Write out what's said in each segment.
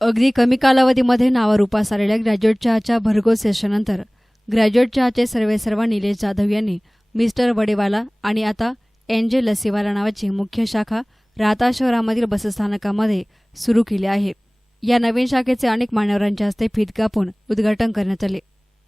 अगदी कमी कालावधीमध्ये नावारूपास आलेल्या ग्रॅज्युएट चहाच्या भरघोस यशानंतर ग्रॅज्युएट चहाचे सर्वेसर्वा निलेश जाधव यांनी मिस्टर वडेवाला आणि आता एनजे लस्सीवाला नावाची मुख्य शाखा राहता शहरामधील बसस्थानकामध्ये सुरू केली आहे. या नवीन शाखेचे अनेक मान्यवरांच्या हस्ते फीत कापून उद्घाटन करण्यात आले.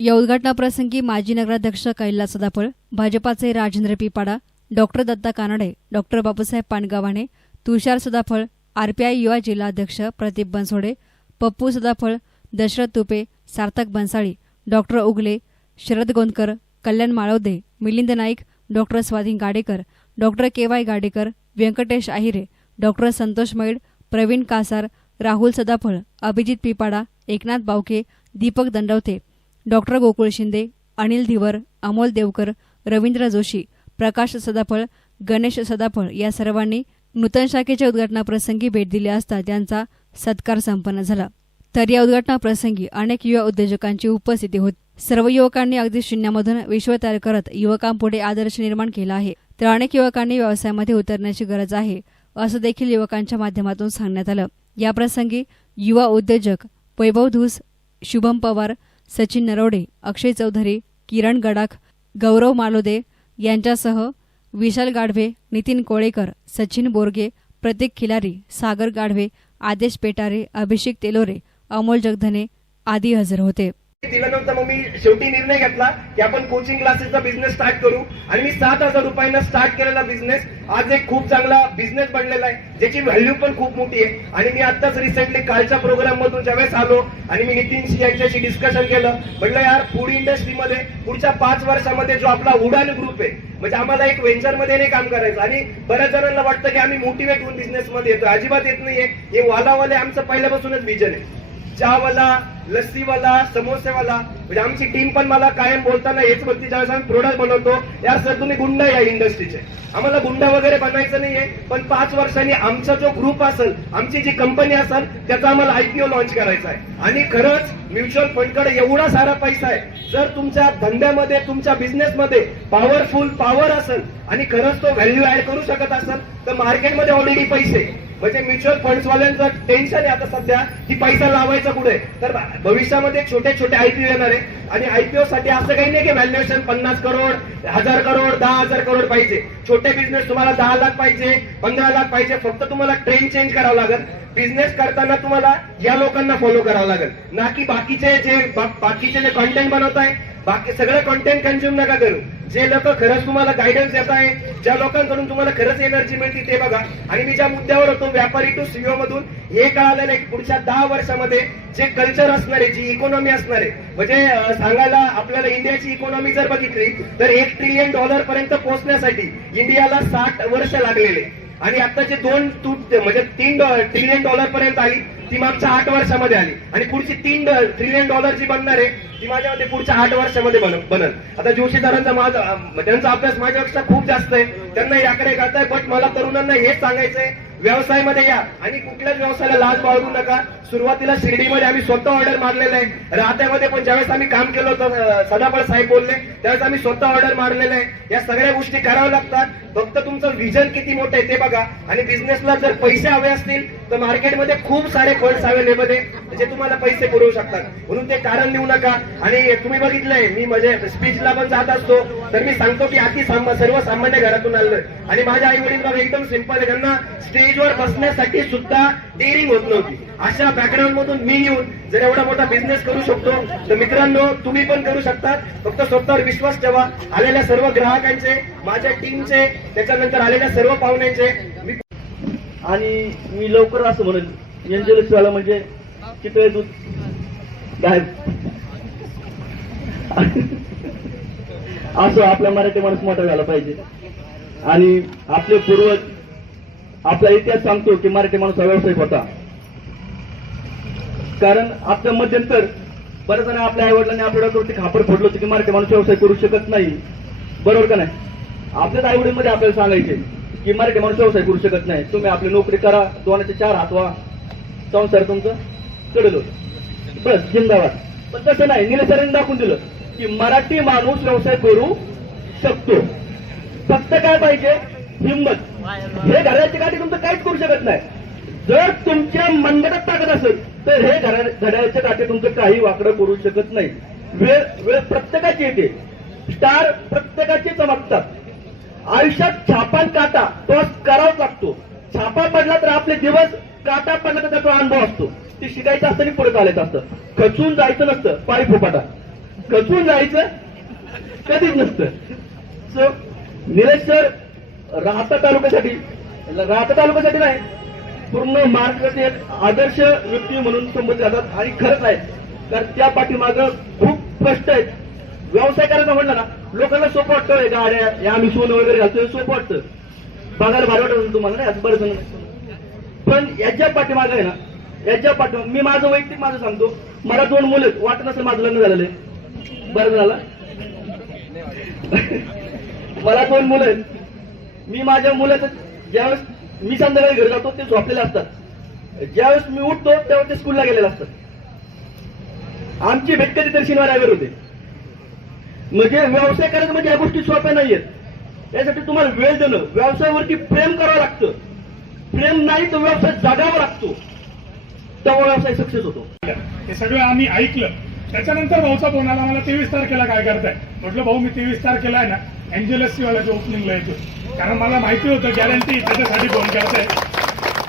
या उद्घाटनाप्रसंगी माजी नगराध्यक्ष कैलास सदाफळ, भाजपाचे राजेंद्र पिपाडा, डॉक्टर दत्ता कानडे, डॉक्टर बापूसाहेब पानगावाने, तुषार सदाफळ, आरपीआय युवा जिल्हाध्यक्ष प्रदीप बनसोडे, पप्पू सदाफळ, दशरथ तुपे, सार्थक बनसाळी, डॉक्टर उगले, शरद गोंदकर, कल्याण माळवदे, मिलिंद नाईक, डॉक्टर स्वाधीन गाडेकर, डॉक्टर के.वाय. गाडेकर, व्यंकटेश आहिरे, डॉक्टर संतोष मैड, प्रवीण कासार, राहुल सदाफळ, अभिजित पिपाडा, एकनाथ बावके, दीपक दंडवते, डॉक्टर गोकुळ शिंदे, अनिल धिवर, अमोल देवकर, रवींद्र जोशी, प्रकाश सदाफळ, गणेश सदाफळ या सर्वांनी नूतन शाखेच्या उद्घाटनाप्रसंगी भेट दिली असता त्यांचा सत्कार संपन्न झाला. तर या उद्घाटनाप्रसंगी अनेक युवा उद्योजकांची उपस्थिती होती. सर्व युवकांनी अगदी शून्यामधून विश्व तयार करत युवकांपुढे आदर्श निर्माण केला आहे. तर अनेक युवकांनी व्यवसायामध्ये उतरण्याची गरज आहे असं देखील युवकांच्या माध्यमातून सांगण्यात आलं. याप्रसंगी युवा उद्योजक वैभव धूस, शुभम पवार, सचिन नरोडे, अक्षय चौधरी, किरण गडाख, गौरव मालोदे यांच्यासह विशाल गाढवे, नितीन कोळेकर, सचिन बोरगे, प्रतीक खिलारी, सागर गाढवे, आदेश पेटारे, अभिषेक तेलोरे, अमोल जगधने आदी हजर होते. दिल्यानंतर मग मी शेवटी निर्णय घेतला की आपण कोचिंग क्लासेसचा बिझनेस स्टार्ट करू आणि मी 7,000 रुपयांना स्टार्ट केलेला बिझनेस आज एक खूप चांगला बिझनेस बनलेला आहे, ज्याची व्हॅल्यू पण खूप मोठी आहे. आणि मी आताच रिसेंटली कालच्या प्रोग्राम मधून ज्यावेळेस आलो आणि मी नितीनशी यांच्याशी डिस्कशन केलं, म्हटलं यार फूड इंडस्ट्रीमध्ये पुढच्या 5 वर्षामध्ये जो आपला उडान ग्रुप आहे, म्हणजे आम्हाला एक व्हेंचर मध्ये नाही काम करायचं. आणि बऱ्याच जणांना वाटतं की आम्ही मोटिवेट होऊन बिझनेस मध्ये येतो, अजिबात येत नाहीये. हे वालावाले आमचं पहिल्यापासूनच विजन आहे. चहावाला, लस्सीवाला, समोसेवाला, म्हणजे आमची टीम पण मला कायम बोलताना हेच म्हणते ज्यावेळेस आम्ही प्रोडक्ट बनवतो, यार सर तुम्ही गुंड या इंडस्ट्रीचे, आम्हाला गुंडा वगैरे बनायचं नाहीये, पण 5 वर्षांनी आमचा जो ग्रुप असेल, आमची जी कंपनी असेल, त्याचा आम्हाला IPO लॉन्च करायचा आहे. आणि खरंच म्युच्युअल फंडकडे एवढा सारा पैसा आहे, जर तुमच्या धंद्यामध्ये, तुमच्या बिझनेसमध्ये पॉवरफुल पॉवर असेल आणि खरंच तो व्हॅल्यू ऍड करू शकत असेल, तर मार्केटमध्ये ऑलरेडी पैसे, म्हणजे म्युच्युअल फंड्सवाल्यांचं टेन्शन आहे आता सध्या की पैसा लावायचा कुठे. तर भविष्यामध्ये छोटे छोटे IPO येणार आहे आणि IPO साठी असं काही नाही की व्हॅल्युएशन 50 करोड, 1000 करोड, 10,000 करोड पाहिजे. छोटे बिझनेस तुम्हाला 10 लाख पाहिजे, 15 लाख पाहिजे, फक्त तुम्हाला ट्रेंड चेंज करावं लागेल. बिझनेस करताना तुम्हाला या लोकांना फॉलो करावं लागेल, ना की बाकीचे जे कंटेंट बनवताय, बाकी सगळं कंटेंट कंझ्युम नका करू. जे लोक खरंच तुम्हाला गायडन्स देत आहे, ज्या लोकांकडून तुम्हाला खरंच एनर्जी मिळते ते बघा. आणि मी ज्या मुद्द्यावर होतो व्यापारी टू CEO मधून हे कळालेलं आहे की पुढच्या 10 वर्षामध्ये जे कल्चर असणार आहे, जी इकॉनॉमी असणार आहे, म्हणजे सांगायला आपल्याला इंडियाची इकॉनॉमी जर बघितली तर $1 ट्रिलियन पर्यंत पोहोचण्यासाठी इंडियाला 60 वर्ष लागलेले. आणि आता जे 3 ट्रिलियन पर्यंत आली ती मागच्या 8 वर्षामध्ये आली. आणि पुढची $3 ट्रिलियन जी बनणार आहे ती माझ्या मते पुढच्या 8 वर्षामध्ये बनल. आता जोशीदारांचा त्यांचा अभ्यास माझ्यापेक्षा खूप जास्त आहे, त्यांना याकडे कळताय. बट मला तरुणांना हेच सांगायचंय, व्यवसायामध्ये या आणि कुठल्याच व्यवसायाला लाज बाळगू नका. सुरुवातीला शिर्डीमध्ये आम्ही स्वतः ऑर्डर मारलेलं आहे, राहत्यामध्ये पण ज्यावेळेस आम्ही काम केलं होतं, सदाफळ साहेब बोलले त्यावेळेस आम्ही स्वतः ऑर्डर मारलेलं आहे. या सगळ्या गोष्टी कराव्या लागतात. फक्त तुमचं विजन किती मोठं आहे ते बघा. आणि बिझनेसला जर पैसे हवे असतील तर मार्केटमध्ये खूप सारे फंड्स अवेलेबल आहे जे तुम्हाला पैसे पुरवू शकतात, म्हणून ते कारण देऊ नका. आणि तुम्ही बघितलंय, मी म्हणजे स्पीचला पण जात असतो तर मी सांगतो की सर्वसामान्य घरातून आलोय आणि माझ्या आई वडील बघा एकदम सिंपल आहे, त्यांना स्टेजवर बसण्यासाठी सुद्धा डेअरिंग होत नव्हती. अशा बॅकग्राऊंड मधून मी येऊन जर एवढा मोठा बिझनेस करू शकतो तर मित्रांनो तुम्ही पण करू शकता. फक्त स्वतःवर विश्वास ठेवा. आलेल्या सर्व ग्राहकांचे, माझ्या टीमचे, त्याच्यानंतर आलेल्या सर्व पाहुण्यांचे आणि मी लवकर असं म्हणेल, एनजे लस्सीवाला म्हणजे चितळे दूध काय असं आपला मराठी माणूस मोठा झाला पाहिजे. आणि आपले पूर्वज, आपला इतिहास सांगतो की मराठी माणूस हा व्यावसायिक होता. कारण आपल्या मध्यंतर बरेच जण आपल्या आई वडिलांनी आपल्या डोक्यावरती खापर फोडलं होतं की मराठी माणूस व्यवसाय करू शकत नाही, बरोबर का नाही. आपल्याच आई वडील मध्ये आपल्याला सांगायचे की मराठी माणूस व्यवसाय करू शकत नाही, तुम्ही आपली नोकरी करा, 2 ते 4 हातवा, संसार तुमचं चढेल होतं, बस जिंदाबाद. पण तसं नाही, निलेसरांनी दाखवून दिलं की मराठी माणूस व्यवसाय करू शकतो. फक्त काय पाहिजे, हिंमत. हे घराची गाठी तुमचं काहीच करू शकत नाही. जर तुमच्या मनगटात ताकद असेल तर हे घड्याळाच्या काठी तुमचं काही वाकडं करू शकत नाही. वेळ वेळ प्रत्येकाची येते, स्टार प्रत्येकाचे चमकतात. आयुष्यात छापान काटा तो करावाच लागतो. छापा पडला तर आपले दिवस, काटा पडला तर त्याचा अनुभव असतो. ते शिकायचं असतं आणि पुढे चालायचं असतं. खचून जायचं नसतं, पाय फोपाटा खचून जायचं कधीच नसतं. सो निलेश सर राहता तालुक्यासाठी नाही, पूर्ण महाराष्ट्राचे एक आदर्श व्यक्ती म्हणून संबोधले जातात. आणि खरंच आहे, कारण त्या पाठीमागं खूप कष्ट आहेत. व्यवसाय करायचं म्हणलं ना, लोकांना सोपं वाटतं, गाड्या या आम्ही सोनं वगैरे घालतोय, सोपं वाटतं, बघायला भारी वाटत तुम्हाला नाही असं बरं. पण याच्या पाठीमागं आहे ना, याच्या पाठीमागं मी माझं वैयक्तिक माझं सांगतो, मला 2 मुलं आहेत. वाटत नसेल माझं लग्न झालेलं आहे, बरं झालं. मला 2 मुलं आहेत. मी माझ्या मुलाचं ज्यावेळेस मी संध्याकाळी घरी जातो ते झोपलेले असतात, ज्यावेळेस मी उठतो त्यावेळेस ते स्कूलला गेलेले असतात. आमची भेट कधीतरी शनिवार रविवार होते. म्हणजे व्यवसाय करायचं म्हणजे या गोष्टी सोप्या नाहीयेत. यासाठी तुम्हाला वेळ देणं, व्यवसायावरती प्रेम करावं लागतं. प्रेम नाही तर व्यवसाय जगावा लागतो, तेव्हा व्यवसाय सक्सेस होतो. हे सगळं आम्ही ऐकलं. त्याच्यानंतर भाऊचा फोन आला मला, 23 तारखेला काय करताय. म्हटलं भाऊ मी 23 तारखेला आहे ना एंजल लस्सीवाल्याच्या ओपनिंगला येतो, कारण मला माहिती होतं गॅरंटी त्याच्यासाठी फोन करताय.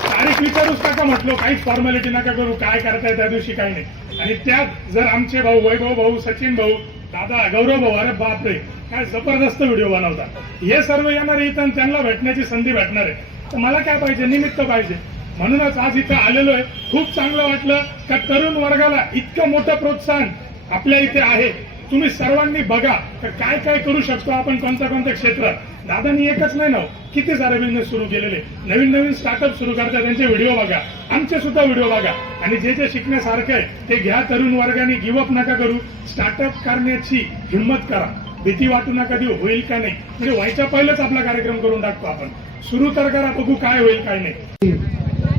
तारीख विचारूच नका म्हटलं, काहीच फॉर्मॅलिटी नका करू, काय करताय त्या दिवशी काही नाही. आणि त्यात जर आमचे भाऊ वैभव भाऊ, सचिन भाऊ, दादा गौरव भाऊ, अरे बापरे काय जबरदस्त व्हिडिओ बनवतात. हे सर्व येणार इथं त्यांना भेटण्याची संधी भेटणार आहे. तर मला काय पाहिजे, निमित्त पाहिजे. म्हणूनच आज इथं आलेलो आहे. खूप चांगलं वाटलं का तरुण वर्गाला इतकं मोठं प्रोत्साहन आपल्या इथे आहे. तुम्ही सर्वांनी बघा काय काय करू शकतो आपण, कोणत्या कोणत्या क्षेत्रात. दादांनी एकच नाही ना, किती सारे बिझनेस सुरू केलेले, नवीन नवीन स्टार्टअप सुरू करतात, त्यांचे व्हिडिओ बघा, आमचे सुद्धा व्हिडिओ बघा. आणि जे जे शिकण्यासारखं आहे ते घ्या. तरुण वर्गाने गिव्हअप नका करू, स्टार्टअप करण्याची हिंमत करा. भीती वाटू नका देऊ, होईल का नाही, म्हणजे व्हायच्या पहिलेच आपला कार्यक्रम करून टाकतो आपण. सुरू तर करा, बघू काय होईल काय नाही.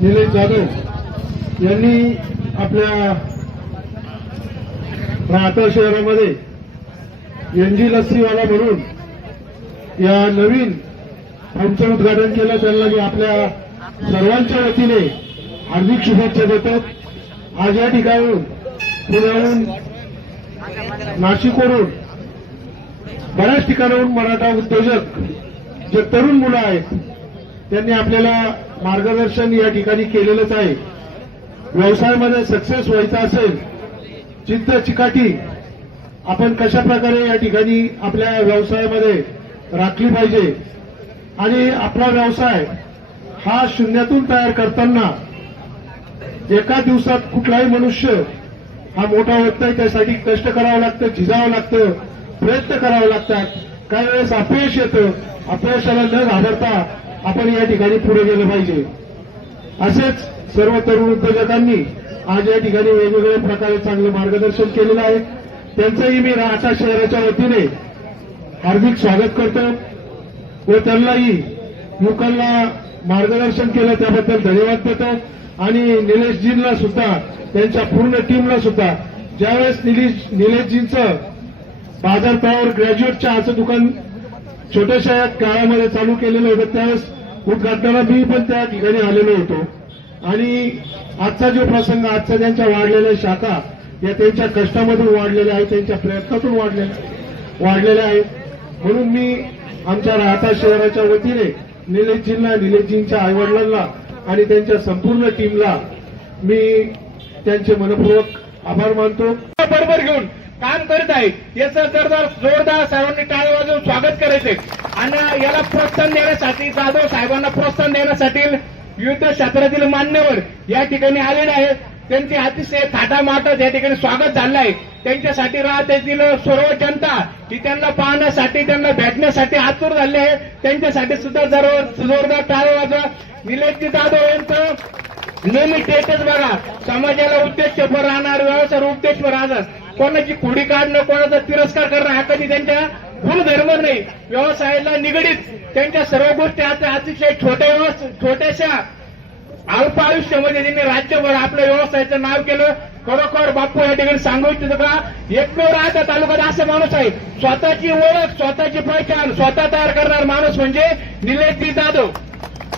निलेश जाधव यांनी आपल्या राहता शहरामध्ये एनजी लस्सीवाला म्हणून या नवीन फॉर्मचं उद्घाटन केलं. त्यांना मी आपल्या सर्वांच्या वतीने हार्दिक शुभेच्छा देतो. आज या ठिकाणून पुण्याहून, नाशिकवरून, बऱ्याच ठिकाणाहून मराठा उद्योजक जे तरुण मुलं आहेत त्यांनी आपल्याला मार्गदर्शन या ठिकाणी केलेलंच आहे. व्यवसायामध्ये सक्सेस व्हायचा असेल, चित्त चिकाटी आपण कशा प्रकारे या ठिकाणी आपल्या व्यवसायामध्ये राखली पाहिजे. आणि आपला व्यवसाय हा शून्यातून तयार करताना एका दिवसात कुठलाही मनुष्य हा मोठा होत नाही. त्यासाठी कष्ट करावं लागतं, झिजावं लागतं, प्रयत्न करावे लागतात. काही वेळेस अपयश येतं, अपयशाला न घाबरता आपण या ठिकाणी पुढे गेलं पाहिजे. असेच सर्व तरुण उद्योजकांनी आज या ठिकाणी वेगवेगळ्या प्रकारे चांगलं मार्गदर्शन केलेलं आहे. त्यांचंही मी राहता शहराच्या वतीने हार्दिक स्वागत करतो व त्यांनाही युवकांना मार्गदर्शन केलं त्याबद्दल धन्यवाद देतो. आणि निलेशजींना सुद्धा, त्यांच्या पूर्ण टीमला सुद्धा, ज्यावेळेस निलेशजींचं बाजारपेठावर ग्रॅज्युएट चहाचं दुकान छोट्याशा काळामध्ये चालू केलेलं होतं, त्यावेळेस उद्घाटनाला मी पण त्या ठिकाणी आलेलो होतो. आणि आजचा जो प्रसंग, आजचा त्यांच्या वाढलेल्या शाखा या त्यांच्या कष्टामधून वाढलेल्या आहेत, त्यांच्या प्रयत्नातून वाढलेल्या आहेत. म्हणून मी आमच्या राहता शहराच्या वतीने निलेशजींना, निलेशजींच्या आईवडिलांना आणि त्यांच्या संपूर्ण टीमला मी त्यांचे मनपूर्वक आभार मानतो. बरोबर घेऊन काम करत आहे याचं जोरदार सर्वांनी टाळी वाजवून स्वागत करायचे. आणि याला प्रोत्साहन देण्यासाठी, जाधव साहेबांना प्रोत्साहन देण्यासाठी विविध क्षेत्रातील मान्यवर या ठिकाणी आलेले आहेत. त्यांचे अतिशय थाटामाटात या ठिकाणी स्वागत झालं आहे. त्यांच्यासाठी राहत्यातील सर्व जनता ही त्यांना पाहण्यासाठी, त्यांना भेटण्यासाठी आतुर झाले आहे. त्यांच्यासाठी सुद्धा जोरदार टाळी वाजवा. निलेशजी जाधव यांचं नेहमी स्टेटस बघा, समाजाला उद्देशपर राहणार, व्यवसाय उद्देशपर राहणार, कोणाची खोडी काढणं, कोणाचा तिरस्कार करणं हा कधी त्यांच्या गुणधर्म नाही. व्यवसायाला निगडीत त्यांच्या सर्व गोष्टी अतिशय छोट्याशा अल्प आयुष्यामध्ये त्यांनी राज्यभर आपल्या व्यवसायाचं नाव केलं. खरोखर बापू या ठिकाणी सांगू इच्छितो का, एकमेव राहता तालुक्यात असा माणूस आहे, स्वतःची ओळख, स्वतःची पहचान स्वतः तयार करणार माणूस म्हणजे निलेशजी जाधव.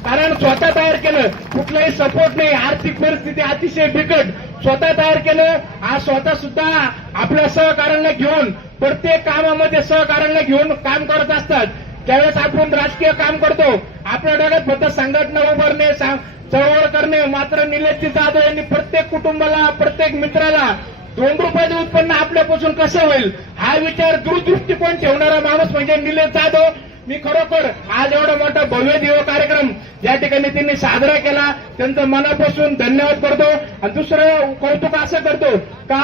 कारण स्वतः तयार केलं, कुठलाही सपोर्ट नाही, आर्थिक परिस्थिती अतिशय बिकट स्वतः तयार केलं. आज स्वतः सुद्धा आपल्या सहकार्यांना घेऊन प्रत्येक कामामध्ये सहकार्यांना घेऊन काम करत असतात. त्यावेळेस आपण राजकीय काम करतो, आपल्या डोक्यात फक्त संघटना उभारणे, चळवळ करणे. मात्र निलेश जाधव यांनी प्रत्येक कुटुंबाला, प्रत्येक मित्राला 2 रुपयाचं उत्पन्न आपल्यापासून कसं होईल हा विचार, दूरदृष्टिकोन ठेवणारा माणूस म्हणजे निलेश जाधव. मी खरोखर आज एवढा मोठा भव्य दिव्य कार्यक्रम ज्या ठिकाणी त्यांनी साजरा केला त्यांचं मनापासून धन्यवाद करतो. आणि दुसरं कौतुक असं करतो का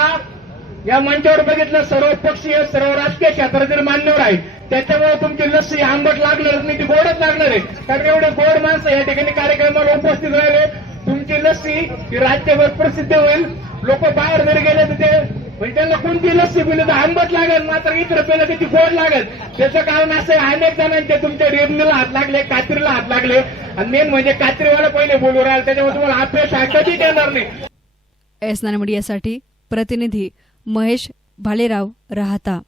या मंचावर बघितलं सर्व पक्षीय, सर्व राजकीय क्षेत्रातील मान्यवर आहे, त्याच्यामुळे तुमची लस्सी आंबट लागणार नाही, ती गोडच लागणार आहे. कारण एवढे गोड माणसं या ठिकाणी कार्यक्रमाला उपस्थित राहिले. तुमची लस्सी ही राज्यभर प्रसिद्ध होईल. लोक बाहेर जरी गेले तर ते म्हणजे त्यांना कोणती लस्सी पिली तर आंबट लागेल, मात्र इतर पेलं की ती गोड लागेल. त्याचं कारण असं आहे, अनेक जणांचे तुमच्या रेबनीला हात लागले, कात्रीला हात लागले, आणि मेन म्हणजे कात्रीवाला पहिले बोलू राहिले, त्याच्यामुळे तुम्हाला अपयश कधीच येणार नाही. एस नान मीडियासाठी प्रतिनिधी महेश भालेराव राहता.